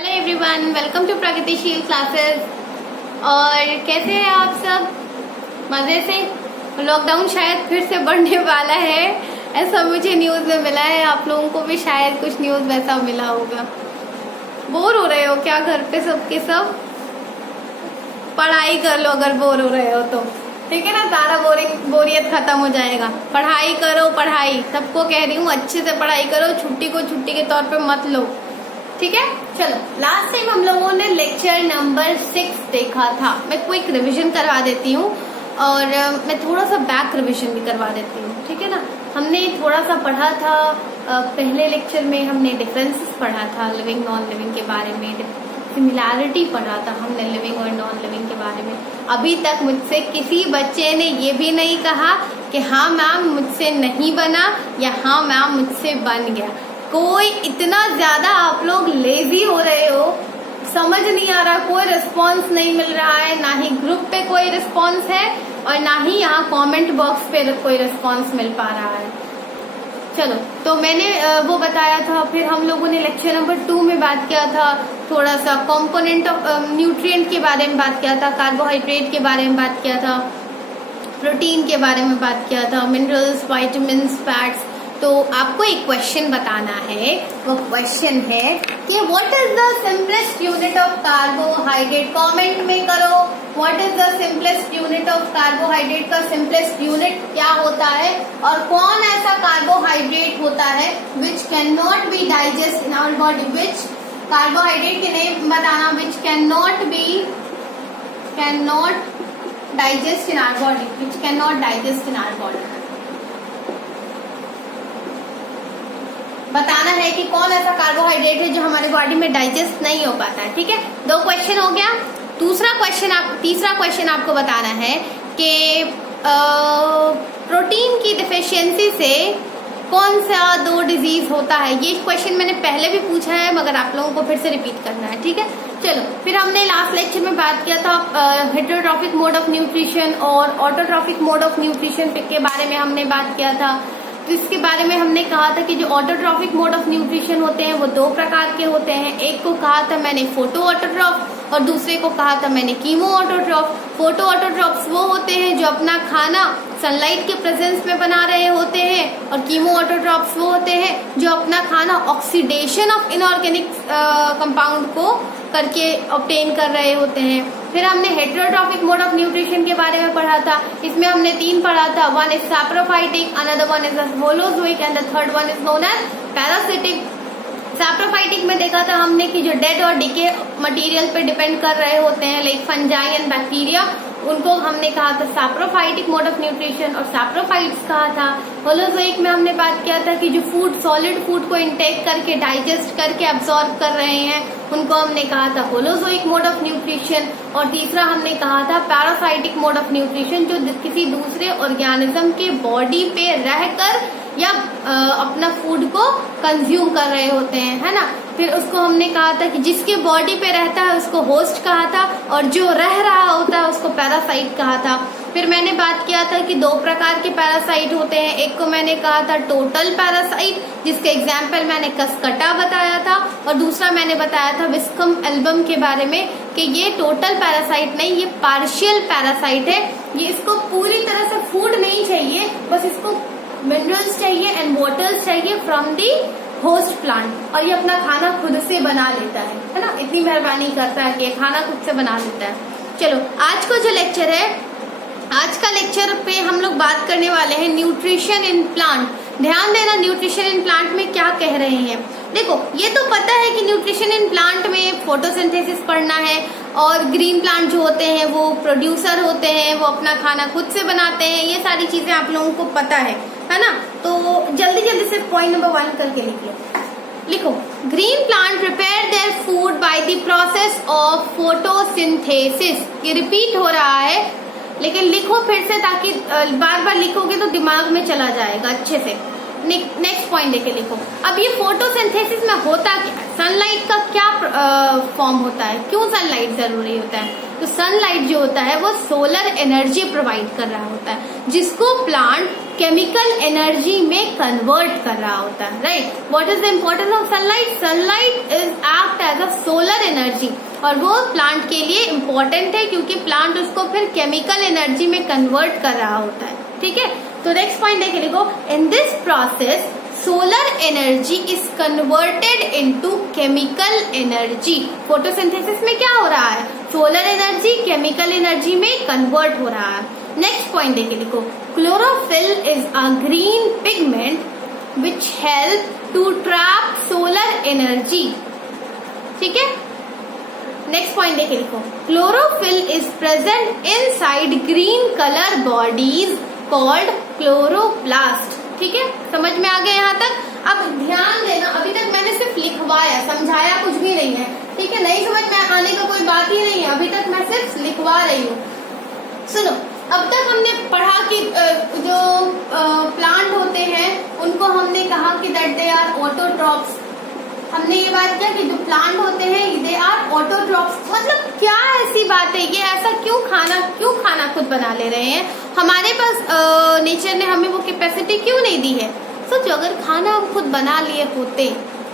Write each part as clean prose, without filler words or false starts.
Hello everyone, welcome to प्रगतिशील classes. और कैसे हैं आप सब? मजे से? लॉकडाउन शायद फिर से बढ़ने वाला है, ऐसा मुझे न्यूज में मिला है। आप लोगों को भी शायद कुछ न्यूज वैसा मिला होगा। बोर हो रहे हो क्या घर पे सबके सब? पढ़ाई कर लो अगर बोर हो रहे हो तो, ठीक है ना। सारा बोरियत खत्म हो जाएगा। पढ़ाई करो, पढ़ाई सबको कह रही हूँ, अच्छे से पढ़ाई करो। छुट्टी को छुट्टी के तौर पे मत लो, ठीक है। चलो, लास्ट टाइम हम लोगों ने लेक्चर नंबर 6 देखा था। मैं क्विक रिवीजन करवा देती हूँ और मैं थोड़ा सा बैक रिवीजन भी करवा देती हूँ, ठीक है ना। हमने थोड़ा सा पढ़ा था पहले लेक्चर में, हमने डिफरेंसेस पढ़ा था लिविंग नॉन लिविंग के बारे में, सिमिलैरिटी पढ़ा था हमने लिविंग और नॉन लिविंग के बारे में। अभी तक मुझसे किसी बच्चे ने ये भी नहीं कहा कि हाँ मैम मुझसे नहीं बना या हाँ मैम मुझसे बन गया। कोई इतना ज्यादा आप लोग लेजी हो रहे हो, समझ नहीं आ रहा, कोई रिस्पांस नहीं मिल रहा है, ना ही ग्रुप पे कोई रिस्पांस है और ना ही यहाँ कमेंट बॉक्स पे कोई रिस्पांस मिल पा रहा है। चलो, तो मैंने वो बताया था। फिर हम लोगों ने लेक्चर नंबर 2 में बात किया था, थोड़ा सा कंपोनेंट ऑफ न्यूट्रिएंट के बारे में बात किया था, कार्बोहाइड्रेट के बारे में बात किया था, प्रोटीन के बारे में बात किया था, मिनरल्स, वाइटामिन्स, फैट्स। तो आपको एक क्वेश्चन बताना है। वो क्वेश्चन है कि what is the simplest unit of carbohydrate. Comment में करो, what is the simplest unit of carbohydrate का सिंपलेस्ट यूनिट क्या होता है और कौन ऐसा कार्बोहाइड्रेट होता है which can not be digest in our body. Which carbohydrate के नेम बताना, which can not digest in our body, which can not digest in our body. बताना है कि कौन ऐसा कार्बोहाइड्रेट है जो हमारे बॉडी में डाइजेस्ट नहीं हो पाता है, ठीक है। 2 क्वेश्चन हो गया। तीसरा क्वेश्चन आपको बताना है कि प्रोटीन की डिफिशियंसी से कौन सा 2 डिजीज होता है। ये क्वेश्चन मैंने पहले भी पूछा है मगर आप लोगों को फिर से रिपीट करना है, ठीक है। चलो, फिर हमने लास्ट लेक्चर में बात किया था हेटेरोट्रॉफिक मोड ऑफ न्यूट्रिशन और ऑटोट्रॉफिक मोड ऑफ न्यूट्रिशन के बारे में हमने बात किया था। तो इसके बारे में हमने कहा था कि जो ऑटोट्रॉफिक मोड ऑफ न्यूट्रिशन होते हैं वो 2 प्रकार के होते हैं। एक को कहा था मैंने फोटो ऑटोट्रॉफ और दूसरे को कहा था मैंने कीमो ऑटोट्रॉफ। फोटो ऑटोट्रॉफ्स वो होते हैं जो अपना खाना सनलाइट के प्रेजेंस में बना रहे होते हैं और कीमो ऑटोट्रॉफ्स वो होते हैं जो अपना खाना ऑक्सीडेशन ऑफ इनऑर्गेनिक कंपाउंड को करके ऑब्टेन कर रहे होते हैं। फिर हमने हेटेरोट्रॉफिक मोड ऑफ न्यूट्रिशन के बारे में पढ़ा था। इसमें हमने 3 पढ़ा था। 1 is saprophytic, another 1 is holozoic and the third 1 is known as parasitic. Saprophytic में देखा था हमने कि जो डेड और डिके मटेरियल पे डिपेंड कर रहे होते हैं लाइक फंजाई एंड बैक्टीरिया, उनको हमने कहा था सैप्रोफाइटिक मोड ऑफ न्यूट्रिशन और सैप्रोफाइट्स कहा था। होलोजोइक में हमने बात किया था कि जो फूड सॉलिड फूड को इंटेक करके डाइजेस्ट करके अब्सॉर्ब कर रहे हैं उनको हमने कहा था होलोजोइक मोड ऑफ न्यूट्रिशन। और तीसरा हमने कहा था पैरासाइटिक मोड ऑफ न्यूट्रिशन, जो किसी दूसरे ऑर्गेनिज्म के बॉडी पे रहकर या अपना फूड को कंज्यूम कर रहे होते हैं, है ना। फिर उसको हमने कहा था कि जिसके बॉडी पे रहता है उसको होस्ट कहा था और जो रह रहा होता है उसको पैरासाइट कहा था। फिर मैंने बात किया था कि 2 प्रकार के पैरासाइट होते हैं। एक को मैंने कहा था टोटल पैरासाइट, जिसका एग्जाम्पल मैंने कसकटा बताया था, और दूसरा मैंने बताया था विस्कम एल्बम के बारे में कि ये टोटल पैरासाइट नहीं, ये पार्शियल पैरासाइट है। ये इसको पूरी तरह से फूड नहीं चाहिए, बस इसको मिनरल्स चाहिए एंड वाटर्स चाहिए फ्रॉम दी होस्ट प्लांट, और ये अपना खाना खुद से बना लेता है ना। इतनी मेहरबानी करता है कि ये खाना खुद से बना लेता है। चलो, आज को जो लेक्चर है, आज का लेक्चर पे हम लोग बात करने वाले हैं न्यूट्रिशन इन प्लांट। ध्यान देना, न्यूट्रिशन इन प्लांट में क्या कह रहे हैं। देखो, ये तो पता है कि न्यूट्रिशन इन प्लांट में फोटोसिंथेसिस पढ़ना है और ग्रीन प्लांट जो होते हैं वो प्रोड्यूसर होते हैं, वो अपना खाना खुद से बनाते हैं। ये सारी चीजें आप लोगों को पता है ना। तो जल्दी जल्दी से पॉइंट नंबर 1 करके लिखो। Green plant prepare their food by the process of photosynthesis. ये रिपीट हो रहा है लेकिन लिखो फिर से, ताकि बार बार लिखोगे तो दिमाग में चला जाएगा अच्छे से। नेक्स्ट पॉइंट देखे लिखो। अब ये फोटोसिंथेसिस में होता क्या है, सनलाइट का क्या फॉर्म होता है, क्यों सनलाइट जरूरी होता है? तो सनलाइट जो होता है वो सोलर एनर्जी प्रोवाइड कर रहा होता है, जिसको प्लांट केमिकल एनर्जी में कन्वर्ट कर रहा होता है, right. What is the importance of sunlight? Sunlight is act as a solar energy, और वो प्लांट के लिए इम्पोर्टेंट है क्योंकि प्लांट उसको फिर केमिकल एनर्जी में कन्वर्ट कर रहा होता है, ठीक है। तो नेक्स्ट पॉइंट देखे देखो, in this process solar energy is converted into chemical energy. Photosynthesis में क्या हो रहा है, सोलर एनर्जी केमिकल एनर्जी में कन्वर्ट हो रहा है। नेक्स्ट पॉइंट देखे लिखो, chlorophyll is a green pigment which help to trap solar energy, ठीक है। नेक्स्ट पॉइंट देखे लिखो, chlorophyll is present inside green colour bodies called chloroplast, ठीक है। समझ में आ गया यहाँ तक? अब ध्यान देना, अभी तक मैंने सिर्फ लिखवाया, समझाया कुछ भी नहीं है, ठीक है। नहीं समझ में आने का कोई बात ही नहीं है, अभी तक मैं सिर्फ लिखवा रही हूँ। सुनो, अब तक हमने पढ़ा कि जो प्लांट होते हैं उनको हमने कहा कि दैट दे आर ऑटोट्रॉप्स। हमने ये बात किया कि जो प्लांट होते हैं दे आर ऑटोट्रॉप्स। मतलब क्या ऐसी बात है, ये ऐसा क्यों खाना खुद बना ले रहे हैं? हमारे पास नेचर ने हमें वो कैपेसिटी क्यों नहीं दी है? सोचो, अगर खाना हम खुद बना लिए होते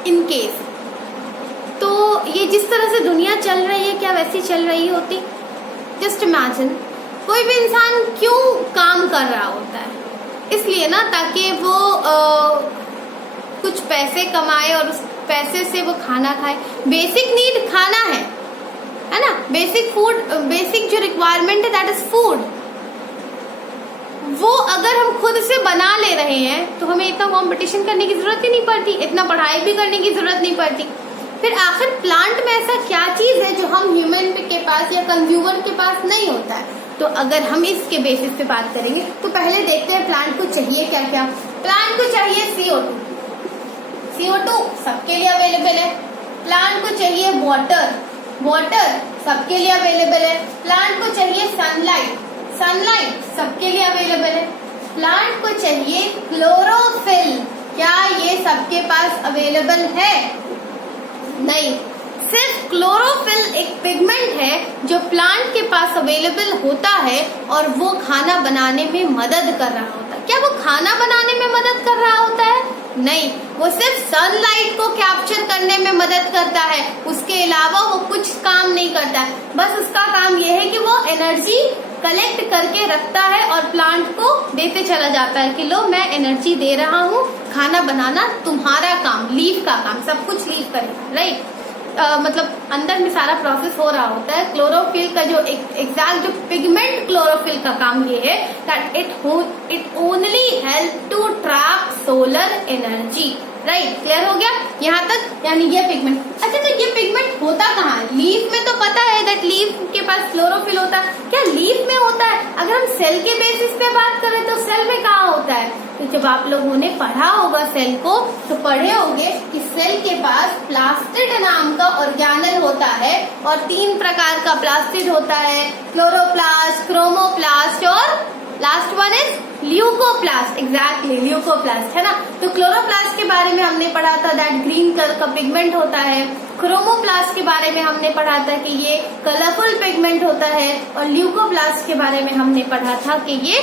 इन केस, तो ये जिस तरह से दुनिया चल रही है क्या वैसी चल रही होती? जस्ट इमेजिन, कोई भी इंसान क्यों काम कर रहा होता है? इसलिए ना, ताकि वो कुछ पैसे कमाए और उस पैसे से वो खाना खाए। बेसिक नीड खाना है ना, बेसिक फूड, बेसिक जो रिक्वायरमेंट है दैट इज फूड। वो अगर हम खुद से बना ले रहे हैं तो हमें इतना कंपटीशन करने की जरूरत ही नहीं पड़ती, इतना पढ़ाई भी करने की जरूरत नहीं पड़ती। फिर आखिर प्लांट में ऐसा क्या चीज है जो हम ह्यूमन के पास या कंज्यूमर के पास नहीं होता है? तो अगर हम इसके बेसिस पे बात करेंगे तो पहले देखते हैं प्लांट को चाहिए क्या क्या। प्लांट को चाहिए CO2, CO2 सबके लिए अवेलेबल है। प्लांट को चाहिए वाटर, वाटर सबके लिए अवेलेबल है। प्लांट को चाहिए सनलाइट, सनलाइट सबके लिए अवेलेबल है। प्लांट को चाहिए क्लोरोफिल, क्या ये सबके पास अवेलेबल है? नहीं, सिर्फ क्लोरोफिल एक पिगमेंट है जो प्लांट के पास अवेलेबल होता है और वो खाना बनाने में मदद कर रहा होता है। क्या वो खाना बनाने में मदद कर रहा होता है? नहीं, वो सिर्फ सनलाइट को कैप्चर करने में मदद करता है, उसके अलावा वो कुछ काम नहीं करता है। बस उसका काम यह है कि वो एनर्जी कलेक्ट करके रखता है और प्लांट को देते चला जाता है कि लो मैं एनर्जी दे रहा हूँ, खाना बनाना तुम्हारा काम, लीफ का काम, सब कुछ लीफ करेगा, राइट। मतलब अंदर में सारा प्रोसेस हो रहा होता है। क्लोरोफिल का जो एग्जैक्ट जो पिगमेंट क्लोरोफिल का काम ये है that it only help to trap solar energy, right. Clear हो गया यहाँ तक? यानी ये पिगमेंट, अच्छा तो ये पिगमेंट होता कहाँ है? लीफ में तो पता है दैट लीफ के पास क्लोरोफिल होता है। क्या लीफ में होता है? अगर हम सेल के बेसिस पे बात करें तो सेल में कहाँ होता है? तो जब आप लोगों ने पढ़ा होगा सेल को तो पढ़े होंगे कि सेल के पास प्लास्टिड नाम का ऑर्गेनेल होता है और 3 प्रकार का प्लास्टिड होता है, क्लोरोप्लास्ट, क्रोमोप्लास्ट और last one is leucoplast. Exactly, leucoplast है ना। तो क्लोरोप्लास्ट के बारे में हमने पढ़ा था दैट ग्रीन कलर का पिगमेंट होता है। क्रोमोप्लास्ट के बारे में हमने पढ़ा था कि ये कलरफुल पिगमेंट होता है और ल्यूकोप्लास्ट के बारे में हमने पढ़ा था कि ये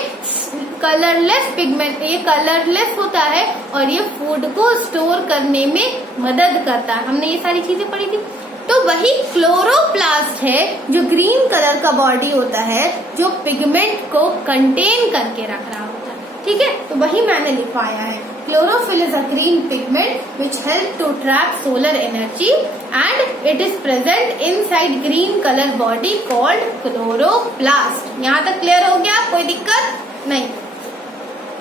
कलरलेस पिगमेंट, ये कलरलेस होता है और ये फूड को स्टोर करने में मदद करता है। हमने ये सारी चीजें पढ़ी थी। तो वही क्लोरोप्लास्ट है जो ग्रीन कलर का बॉडी होता है जो पिगमेंट को कंटेन करके रख रहा होता है, ठीक है। तो वही मैंने लिखवाया है, chlorophyll is a green pigment which help to trap solar energy and it is present inside green colour body called chloroplast. यहाँ तक क्लियर हो गया? कोई दिक्कत नहीं?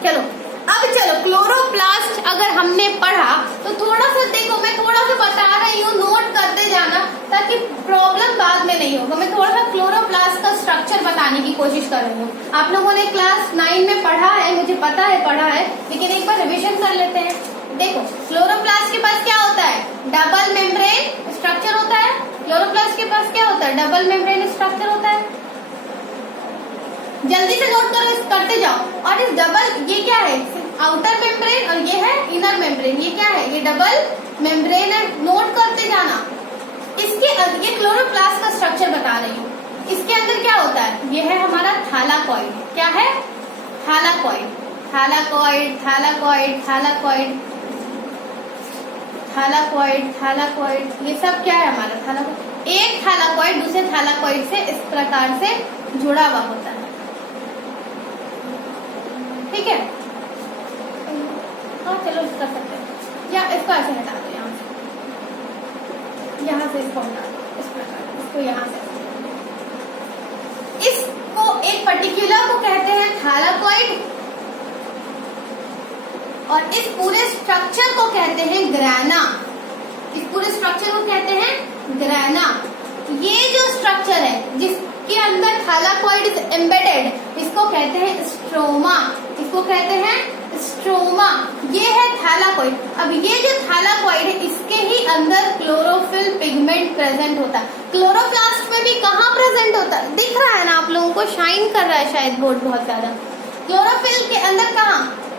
चलो अब चलो, क्लोरोप्लास्ट अगर हमने पढ़ा तो थोड़ा सा देखो, मैं थोड़ा सा बता रही हूँ, नोट करते जाना ताकि प्रॉब्लम बाद में नहीं होगा। मैं थोड़ा सा क्लोरोप्लास्ट का स्ट्रक्चर बताने की कोशिश कर रही हूँ। आप लोगों ने क्लास 9 में पढ़ा है, मुझे पता है पढ़ा है, लेकिन एक बार रिविजन कर लेते हैं। देखो, क्लोरोप्लास्ट के पास क्या होता है? डबल मेम्ब्रेन स्ट्रक्चर होता है। क्लोरोप्लास्ट के पास क्या होता है? डबल मेम्ब्रेन स्ट्रक्चर होता है। जल्दी से नोट करो, करते जाओ। और इस डबल, ये क्या है? आउटर मेम्ब्रेन और ये है इनर मेम्ब्रेन। ये क्या है? ये डबल मेम्ब्रेन है, नोट करते जाना। इसके ये क्लोरोप्लास्ट का स्ट्रक्चर बता रही हूँ। इसके अंदर क्या होता है? ये है हमारा थैलाकॉइड। क्या है? Thylakoid, thylakoid, thylakoid, thylakoid, thylakoid, thylakoid, ये सब क्या है हमारा? थैलाकॉइड। एक थैलाकॉइड दूसरे थैलाकॉइड से इस प्रकार से जुड़ा हुआ होता है। ठीक है? हाँ चलो कर सकते हैं, या इसको ऐसे हटा दो, यहाँ से इसको हटा दो, इस प्रकार इसको यहाँ से। इसको एक पर्टिकुलर को कहते हैं थैलाकॉइड और इस पूरे स्ट्रक्चर को कहते हैं ग्रैना। इस पूरे स्ट्रक्चर को कहते हैं ग्रैना। ये जो स्ट्रक्चर है जिसके अंदर थैलाकॉइड इज एम्बेडेड, इसको कहते हैं स्ट्रोमा। इसको कहते हैं स्ट्रोमा। ये है थैलाकॉइड। अब ये जो थैलाकॉइड है इसके ही अंदर क्लोरोफिल पिगमेंट प्रेजेंट होता है। क्लोरोप्लास्ट में भी कहाँ प्रेजेंट होता है? दिख रहा है ना आप लोगों को? शाइन कर रहा है शायद बोर्ड बहुत ज्यादा। क्लोरोफिल के अंदर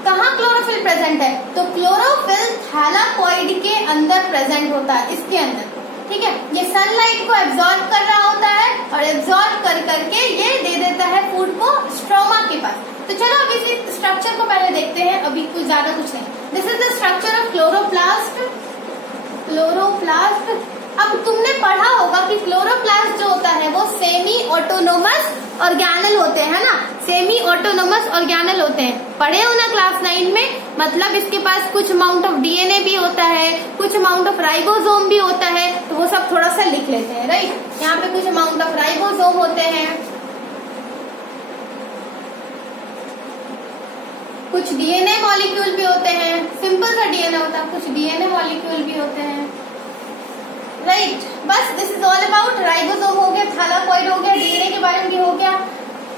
कहाँ क्लोरोफिल प्रेजेंट है? तो क्लोरोफिल थैलाकॉइड के अंदर प्रेजेंट होता है, इसके अंदर। ठीक है? ये सनलाइट को एब्जॉर्ब कर रहा होता है और एब्जॉर्ब कर करके ये दे देता है फूड को स्ट्रोमा के पास। तो चलो अब इसी स्ट्रक्चर को पहले देखते हैं, अभी कुछ ज्यादा कुछ नहीं। This is the structure of chloroplast. Chloroplast, अब तुमने पढ़ा होगा कि क्लोरोप्लास्ट जो होता है वो सेमी ऑटोनोमस ऑर्गेनल होते हैं ना। सेमी ऑटोनोमस ऑर्गेनल होते हैं, पढ़े हो ना क्लास 9 में। मतलब इसके पास कुछ अमाउंट ऑफ डीएनए भी होता है, कुछ अमाउंट ऑफ राइबोसोम भी होता है, तो वो सब थोड़ा सा लिख लेते हैं। राइट, यहाँ पे कुछ अमाउंट ऑफ राइबोसोम होते हैं, कुछ डीएनए मॉलिक्यूल भी होते हैं। सिंपल सा डीएनए होता है, कुछ डीएनए मॉलिक्यूल भी होते हैं। राइट, बस this is all about. Ribosome हो गया, थैलाकॉइड हो गया, डीएनए के बारे में भी हो गया।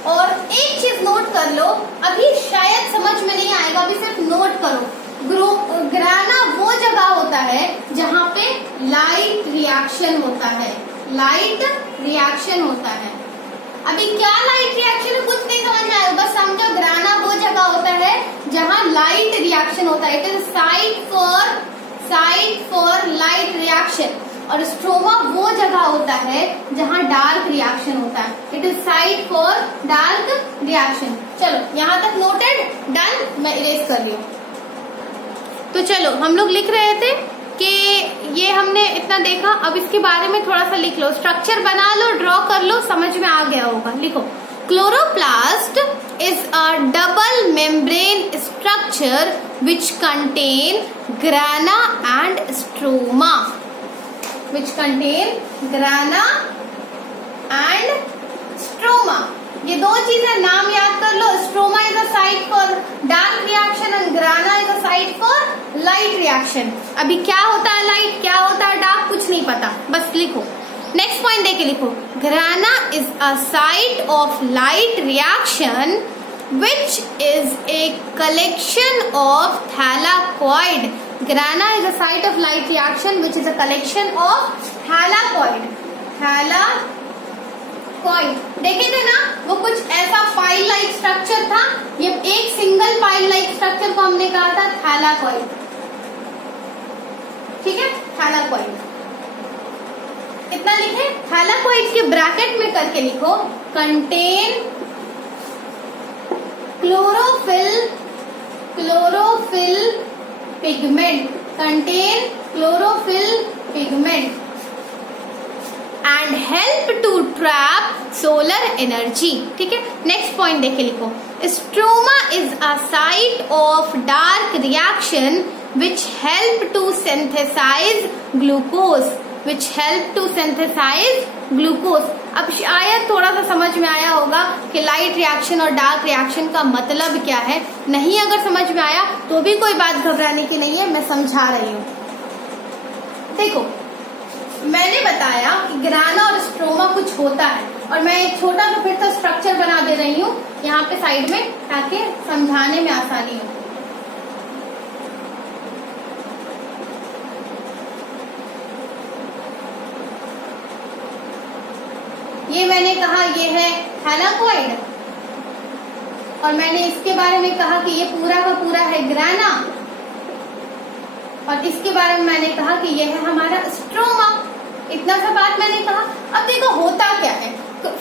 और एक चीज नोट कर लो, अभी शायद समझ में नहीं आएगा, अभी सिर्फ नोट करो। ग्राना वो जगह होता है जहाँ पे लाइट रिएक्शन होता है। लाइट रिएक्शन होता है। अभी क्या लाइट रिएक्शन है कुछ नहीं समझ में आएगा, बस समझो ग्राना वो जगह होता है जहाँ लाइट रिएक्शन होता है। It is site for light reaction. और स्ट्रोमा वो जगह होता है जहाँ डार्क रिएक्शन होता है। It is site for dark reaction. चलो यहाँ तक नोटेड, डन। मैं इरेज कर रही हूँ। तो चलो हम लोग लिख रहे थे कि ये हमने इतना देखा, अब इसके बारे में थोड़ा सा लिख लो, स्ट्रक्चर बना लो, ड्रॉ कर लो, समझ में आ गया होगा। लिखो, chloroplast is a double membrane structure which contain grana and stroma. Which contain grana and stroma. ये दो चीजें नाम याद कर लो। Stroma is a site for dark reaction and grana is a site for light reaction. अभी क्या होता है लाइट, क्या होता है डार्क, कुछ नहीं पता, बस लिखो। नेक्स्ट पॉइंट देके लिखो, ग्राना is a site of light reaction which is a collection of thylakoid. Grana is a site of light reaction which is a collection of thylakoid. Thylakoid देखे थे ना, वो कुछ ऐसा पाइल लाइक स्ट्रक्चर था। ये एक सिंगल पाइल लाइक स्ट्रक्चर को हमने कहा था थैलाकॉइड। ठीक है, थैलाकॉइड इतना लिखे। थैलाकॉइड के ब्रैकेट में करके लिखो, contain chlorophyll pigment, contain chlorophyll pigment and help to trap solar energy. ठीक है, नेक्स्ट पॉइंट देखे लिखो, stroma is a site of dark reaction which help to synthesize glucose. अब शायद थोड़ा सा समझ में आया होगा कि लाइट रिएक्शन और डार्क रिएक्शन का मतलब क्या है। नहीं अगर समझ में आया तो भी कोई बात घबराने की नहीं है, मैं समझा रही हूँ। देखो, मैंने बताया कि ग्राना और स्ट्रोमा कुछ होता है, और मैं एक छोटा सा फिर से स्ट्रक्चर बना दे रही हूँ यहाँ पे साइड में, ताकि समझाने में आसानी हो। ये मैंने कहा ये है थैलाकॉइड और मैंने इसके बारे में कहा कि ये पूरा का पूरा है ग्राना, और इसके बारे में मैंने कहा कि ये है हमारा स्ट्रोमा। इतना सा बात मैंने कहा। अब देखो होता क्या है,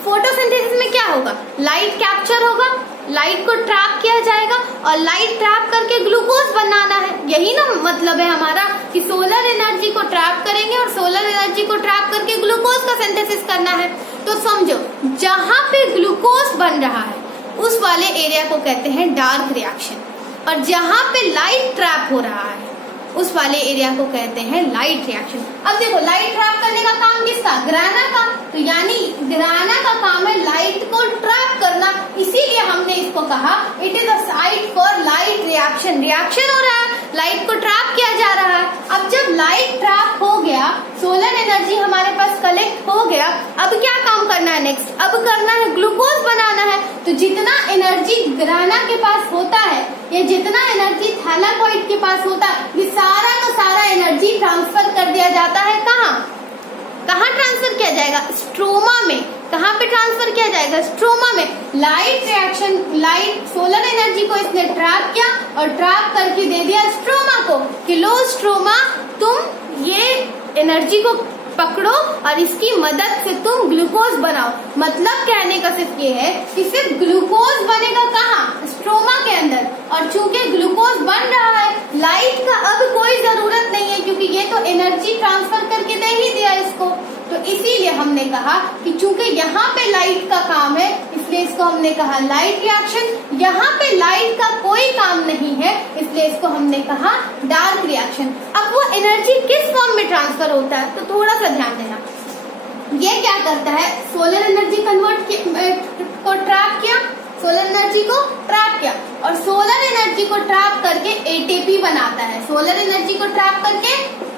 फोटोसिंथेसिस में क्या होगा, लाइट कैप्चर होगा, लाइट को ट्रैप किया जाएगा और लाइट ट्रैप करके ग्लूकोज बनाना है। यही ना मतलब है हमारा कि सोलर एनर्जी को ट्रैप करेंगे और सोलर एनर्जी को ट्रैप करके ग्लूकोज का सिंथेसिस करना है। तो समझो जहां पे ग्लूकोज बन रहा है उस वाले एरिया को कहते हैं डार्क रिएक्शन, और जहां पे लाइट ट्रैप हो रहा है उस वाले एरिया को कहते हैं लाइट रिएक्शन। अब देखो लाइट ट्रैप करने का काम किसका, ग्राना का। तो यानी ग्राना का काम है लाइट को ट्रैप करना, इसीलिए हमने इसको कहा it is a site for light reaction. Reaction हो रहा है, लाइट को ट्रैप किया जा रहा है। अब जब लाइट ट्रैप हो गया, सोलर एनर्जी हमारे पास कलेक्ट हो गया, अब क्या काम करना है नेक्स्ट, अब करना है ग्लूकोज बनाना है। तो जितना एनर्जी ग्राना के पास होता है या जितना एनर्जी थैलाकॉइड के पास होता है, ये सारा का सारा एनर्जी ट्रांसफर कर दिया जाता है कहाँ ट्रांसफर किया जाएगा, स्ट्रोमा में। कहाँ पे ट्रांसफर किया जाएगा, स्ट्रोमा में। Light reaction, light solar energy को इसने ट्रैप किया और ट्रैप करके दे दिया स्ट्रोमा को कि लो स्ट्रोमा तुम ये एनर्जी को पकड़ो और इसकी मदद से तुम ग्लूकोज बनाओ। मतलब कहने का सिर्फ ये है कि सिर्फ ग्लूकोज बनेगा कहाँ, स्ट्रोमा के अंदर। और चूंकि ग्लूकोज बन रहा है, लाइट का अब कोई जरूरत नहीं है क्योंकि ये तो एनर्जी ट्रांसफर करके दे ही दिया इसको। तो इसीलिए हमने कहा कि चूंकि यहाँ पे लाइट का काम है इसलिए इसको हमने कहा लाइट रिएक्शन। यहाँ पे लाइट का कोई काम नहीं है इसलिए इसको हमने कहा डार्क रिएक्शन। अब वो एनर्जी किस फॉर्म में ट्रांसफर होता है तो थोड़ा सा ध्यान देना। ये क्या करता है, सोलर एनर्जी को ट्रैप किया, सोलर एनर्जी को ट्रैप किया और सोलर एनर्जी को ट्रैप करके एटीपी बनाता है। सोलर एनर्जी को ट्रैप करके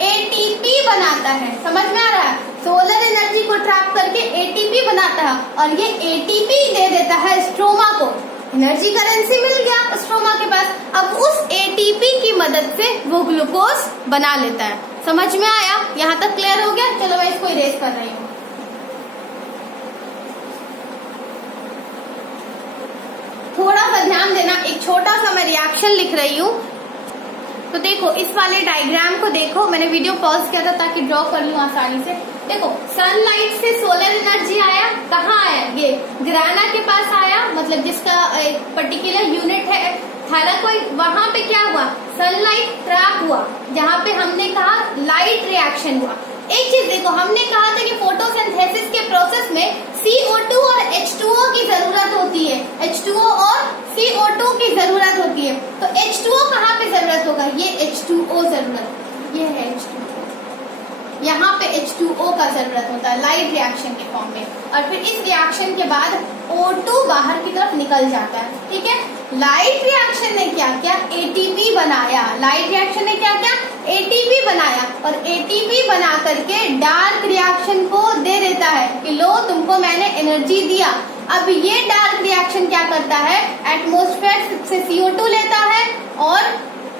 एटीपी बनाता है। समझ में आ रहा है, सोलर एनर्जी को ट्रैप करके एटीपी बनाता है और ये एटीपी दे देता है स्ट्रोमा को। एनर्जी करेंसी मिल गया स्ट्रोमा के पास। अब उस एटीपी की मदद से वो ग्लूकोज बना लेता है। समझ में आया, यहाँ तक क्लियर हो गया। चलो मैं इसको इरेज कर रही हूँ। थोड़ा सा ध्यान देना, एक छोटा सा मैं रिएक्शन लिख रही हूँ। तो देखो इस वाले डायग्राम को देखो, मैंने वीडियो पॉज किया था ताकि ड्रॉ कर लूँ आसानी से। देखो सनलाइट से सोलर एनर्जी आया, कहाँ आया, ये ग्राना के पास आया, मतलब जिसका एक पर्टिकुलर यूनिट है थैलाकॉइड। वहां पे क्या हुआ, सनलाइट ट्रैप हुआ, जहाँ पे हमने कहा लाइट रिएक्शन हुआ। एक चीज देखो, हमने कहा था कि फोटोसिंथेसिस के प्रोसेस में CO2 और H2O की जरूरत होती है। H2O और CO2 की जरूरत होती है। तो H2O कहाँ पे जरूरत होगा, ये H2O जरूरत, ये है H2O। यहाँ पे H2O का जरूरत होता है लाइट रिएक्शन के फॉर्म में। और फिर इस रिएक्शन के बाद O2 बाहर की तरफ निकल जाता है। ठीक है, लाइट रिएक्शन ने क्या किया, एटीपी बनाया। लाइट रिएक्शन ने क्या किया, एटीपी बनाया और एटीपी बना करके डार्क रिएक्शन को दे देता है कि लो तुमको मैंने एनर्जी दिया। अब ये डार्क रिएक्शन क्या करता है, एटमॉस्फेयर से CO2 लेता है और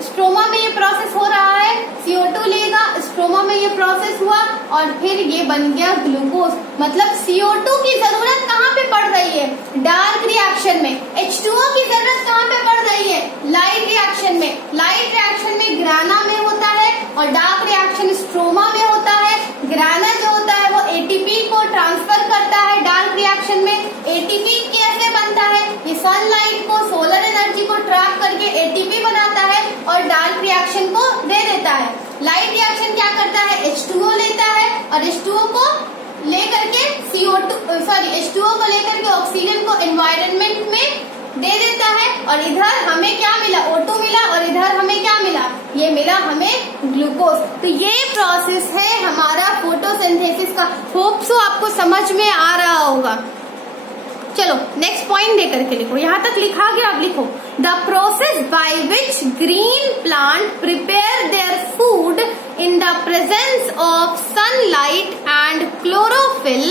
स्ट्रोमा में ये प्रोसेस हो रहा है, CO2 लेगा, स्ट्रोमा में ये प्रोसेस हुआ और फिर ये बन गया ग्लूकोज। मतलब CO2 की जरूरत कहाँ पे पड़ रही है, डार्क रिएक्शन में। H2O की जरूरत कहाँ पे पड़ रही है, लाइट रिएक्शन में। लाइट रिएक्शन में ग्राना में होता है और डार्क रिएक्शन स्ट्रोमा में होता है। ग्राना जो होता है वो एटीपी को ट्रांसफर करता है डार्क रिएक्शन में। एटीपी कैसे बनता है, ये सनलाइट को, सोलर एनर्जी को ट्रैप करके एटीपी बनाता है और डार्क रिएक्शन को दे देता है। लाइट रिएक्शन क्या करता है, H2O लेता है और H2O को लेकर के H2O को लेकर के ऑक्सीजन को एनवायरनमेंट में दे देता है और इधर हमें क्या मिला, O2 मिला और इधर हमें क्या मिला, ये मिला हमें ग्लूकोज। तो ये प्रोसेस है हमारा फोटोसिंथेसिस का। होप सो आपको समझ में आ रहा होगा। चलो नेक्स्ट पॉइंट देकर के लिखो, यहाँ तक लिखा गया, अब लिखो the process by which green plant prepare their food in the presence of sunlight and chlorophyll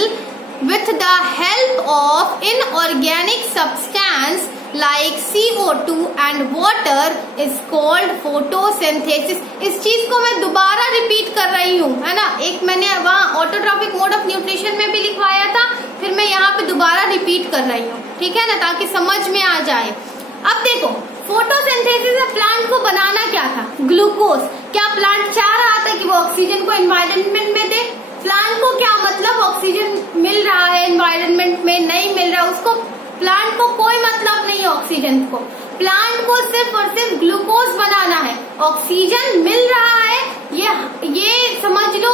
with the help of inorganic substance like CO2 and water is called photosynthesis। इस चीज को मैं दोबारा रिपीट कर रही हूँ, है ना। एक मैंने वहाँ ऑटोट्रॉफिक मोड ऑफ न्यूट्रिशन में भी लिखवाया था, फिर मैं यहाँ पे दोबारा रिपीट कर रही हूँ, ठीक है ना, ताकि समझ में आ जाए। अब देखो फोटोसिंथेसिस में प्लांट को बनाना क्या था, ग्लूकोज। क्या प्लांट चाह रहा था कि वो ऑक्सीजन को एनवायरनमेंट में दे? प्लांट को क्या मतलब ऑक्सीजन मिल रहा है एनवायरनमेंट में, नहीं मिल रहा, उसको प्लांट को कोई मतलब नहीं है ऑक्सीजन को। प्लांट को सिर्फ और सिर्फ ग्लूकोज बनाना है। ऑक्सीजन मिल रहा है, ये समझ लो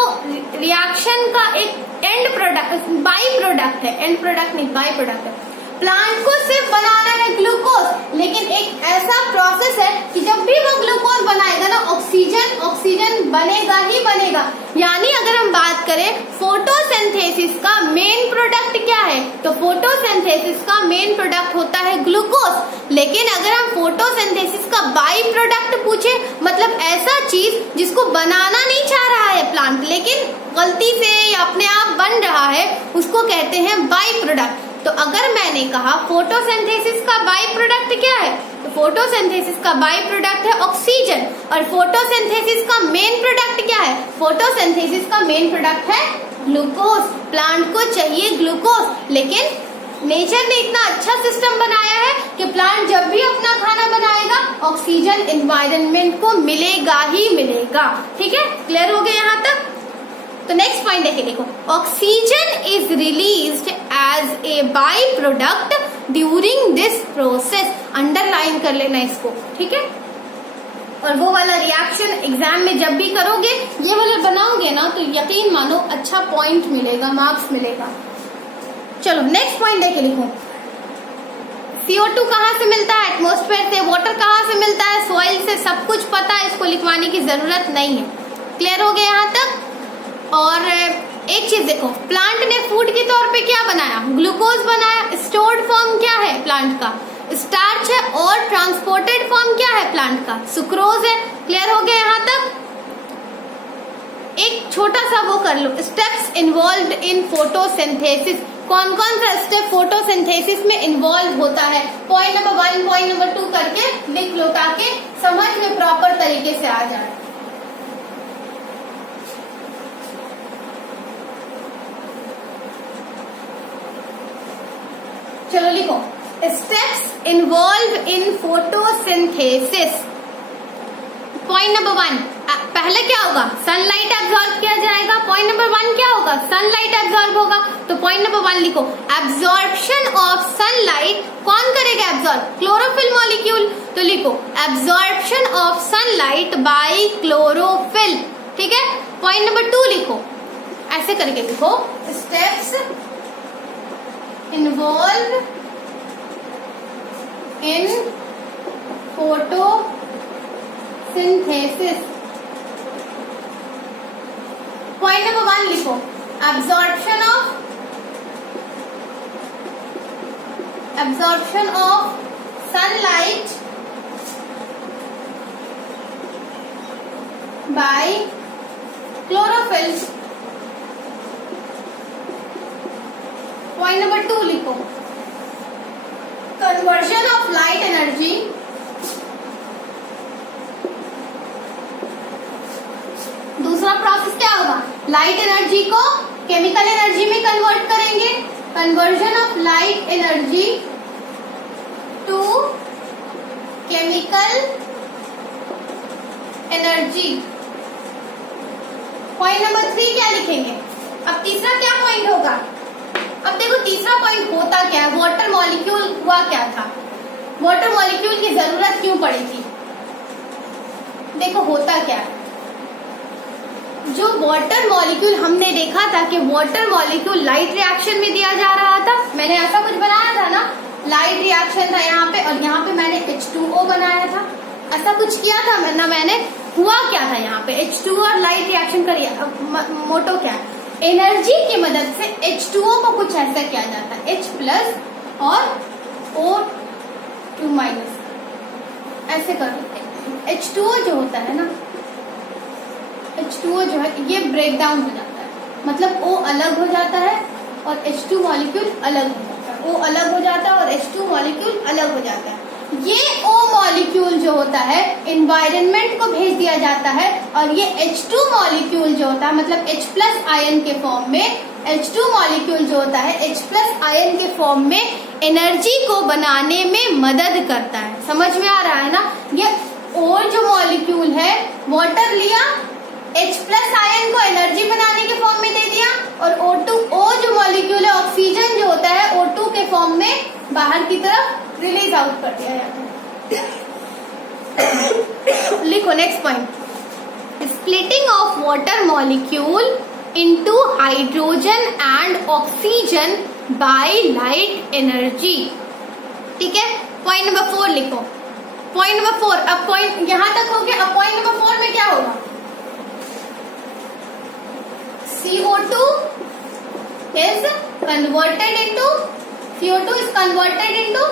रिएक्शन का एक एंड प्रोडक्ट, बाई प्रोडक्ट है, एंड प्रोडक्ट नहीं, बाई प्रोडक्ट है। प्लांट को सिर्फ बनाना है ग्लूकोज, लेकिन एक ऐसा प्रोसेस है कि जब भी वो ग्लूकोज बनाएगा ना, ऑक्सीजन बनेगा ही बनेगा। यानी अगर हम बात करें फोटोसिंथेसिस का मेन प्रोडक्ट क्या है, तो फोटोसिंथेसिस का मेन प्रोडक्ट होता है ग्लूकोज। लेकिन अगर हम फोटोसिंथेसिस का बाई प्रोडक्ट पूछे, मतलब ऐसा चीज जिसको बनाना नहीं चाह रहा है प्लांट, लेकिन गलती से या अपने आप बन रहा है, उसको कहते हैं बाई प्रोडक्ट। तो अगर मैंने कहा फोटोसिंथेसिस का बाई प्रोडक्ट क्या है, तो फोटोसिंथेसिस का बाई प्रोडक्ट है ऑक्सीजन। और फोटोसिंथेसिस का मेन प्रोडक्ट क्या है, फोटोसिंथेसिस का मेन प्रोडक्ट है ग्लूकोज। प्लांट को चाहिए ग्लूकोज, लेकिन नेचर ने इतना अच्छा सिस्टम बनाया है कि प्लांट जब भी अपना खाना बनाएगा, ऑक्सीजन एनवायरनमेंट को मिलेगा ही मिलेगा। ठीक है, क्लियर हो गया यहाँ तक? तो नेक्स्ट पॉइंट देखिए, देखो oxygen is released as a by product during this process. Underline कर लेना इसको, ठीक है। और वो वाला रिएक्शन एग्जाम में जब भी करोगे, ये वाला बनाओगे ना, तो यकीन मानो अच्छा पॉइंट मिलेगा, मार्क्स मिलेगा। चलो नेक्स्ट पॉइंट देखे, लिखो CO2 कहाँ से मिलता है, एटमॉस्फेयर से। वाटर कहाँ से मिलता है, सॉइल से। सब कुछ पता है, इसको लिखवाने की जरूरत नहीं है। क्लियर हो गया यहाँ तक? और एक चीज देखो, प्लांट ने फूड के तौर पे क्या बनाया, ग्लूकोज बनाया। स्टोर्ड फॉर्म क्या है प्लांट का, स्टार्च है। और ट्रांसपोर्टेड फॉर्म क्या है प्लांट का, सुक्रोज है। क्लियर हो गया यहाँ तक? एक छोटा सा वो कर लो, स्टेप्स इन्वॉल्व इन फोटोसिंथेसिस। कौन कौन सा स्टेप फोटोसिंथेसिस में इन्वॉल्व होता है, पॉइंट नंबर 1 पॉइंट नंबर 2 करके लिख लो, ताकि समझ में प्रॉपर तरीके से आ जाए। चलो लिखो, steps involve in photosynthesis. Point number 1, पहले क्या होगा, सनलाइट एब्जॉर्ब किया जाएगा। पॉइंट नंबर 1 क्या होगा, सनलाइट एब्जॉर्ब होगा। तो पॉइंट नंबर 1 लिखो, एब्जॉर्प्शन ऑफ सनलाइट। कौन करेगा एब्जॉर्ब, क्लोरोफिल मॉलिक्यूल। तो लिखो absorption of sunlight by chlorophyll. ठीक है। पॉइंट नंबर 2 लिखो, ऐसे करके लिखो, steps involve in photosynthesis. Point number 1 लिखो, absorption of sunlight by chlorophyll. Point number 2 लिखो, कन्वर्जन ऑफ लाइट एनर्जी दूसरा प्रोसेस क्या होगा, लाइट एनर्जी को केमिकल एनर्जी में कन्वर्ट करेंगे। Conversion of light energy to chemical energy. Point number 3 क्या लिखेंगे, अब तीसरा क्या पॉइंट होगा। अब देखो तीसरा पॉइंट होता क्या है, वाटर मॉलिक्यूल हुआ क्या था, वाटर मॉलिक्यूल की जरूरत क्यों पड़ी थी। देखो होता क्या है, जो वाटर मॉलिक्यूल हमने देखा था कि वाटर मॉलिक्यूल लाइट रिएक्शन में दिया जा रहा था। मैंने ऐसा कुछ बनाया था ना, लाइट रिएक्शन था यहाँ पे, और यहाँ पे मैंने H2O बनाया था, ऐसा कुछ किया था मैंने। हुआ क्या था यहाँ पे, H2O और लाइट रिएक्शन का मोटो क्या है, एनर्जी की मदद से H2O को कुछ ऐसा किया जाता है, H+ और O2-, ऐसे कर सकते। H2O जो होता है ना, H2O जो है ये ब्रेक डाउन हो जाता है, मतलब O अलग हो जाता है और H2 मॉलिक्यूल अलग हो जाता है, O अलग हो जाता है और H2 मॉलिक्यूल अलग हो जाता है। ये O मॉलिक्यूल जो होता है एनवायरनमेंट को भेज दिया जाता है, और ये H2 मॉलिक्यूल जो होता है मतलब H+ आयन के फॉर्म में H2 मॉलिक्यूल जो होता है H प्लस आयन के फॉर्म में एनर्जी को बनाने में मदद करता है। समझ में आ रहा है ना? ये O जो मॉलिक्यूल है वाटर लिया, H प्लस आयन को एनर्जी बनाने के फॉर्म में दे दिया, और O जो मॉलिक्यूल है ऑक्सीजन जो होता है O2 के फॉर्म में बाहर की तरफ रिलीज आउट कर दिया जाता है। लिखो next point, splitting of water molecule into hydrogen and oxygen by light energy. ठीक है, पॉइंट नंबर 4 लिखो। पॉइंट नंबर 4, अब पॉइंट यहां तक हो गया। अब पॉइंट नंबर 4 में क्या होगा? CO2 is converted into CO2 is converted into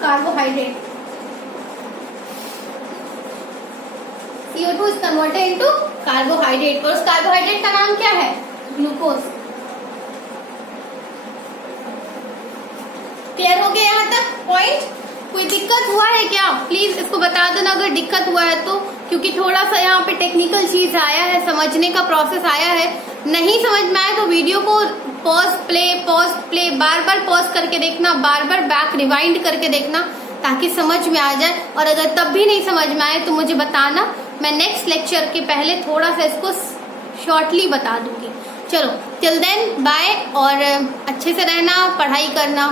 carbohydrate. CO2 is converted into carbohydrate, और उस कार्बोहाइड्रेट का नाम क्या है? ग्लूकोज। क्लियर हो गया यहाँ तक पॉइंट? कोई दिक्कत हुआ है क्या? प्लीज इसको बता देना अगर दिक्कत हुआ है तो, क्योंकि थोड़ा सा यहाँ पे टेक्निकल चीज आया है, समझने का प्रोसेस आया है। नहीं समझ में आए तो वीडियो को पॉज प्ले बार बार पॉज करके देखना, बार बार बैक रिवाइंड करके देखना, ताकि समझ में आ जाए। और अगर तब भी नहीं समझ में आए तो मुझे बताना, मैं नेक्स्ट लेक्चर के पहले थोड़ा सा इसको शॉर्टली बता दूंगी। चलो टिल देन बाय, और अच्छे से रहना, पढ़ाई करना।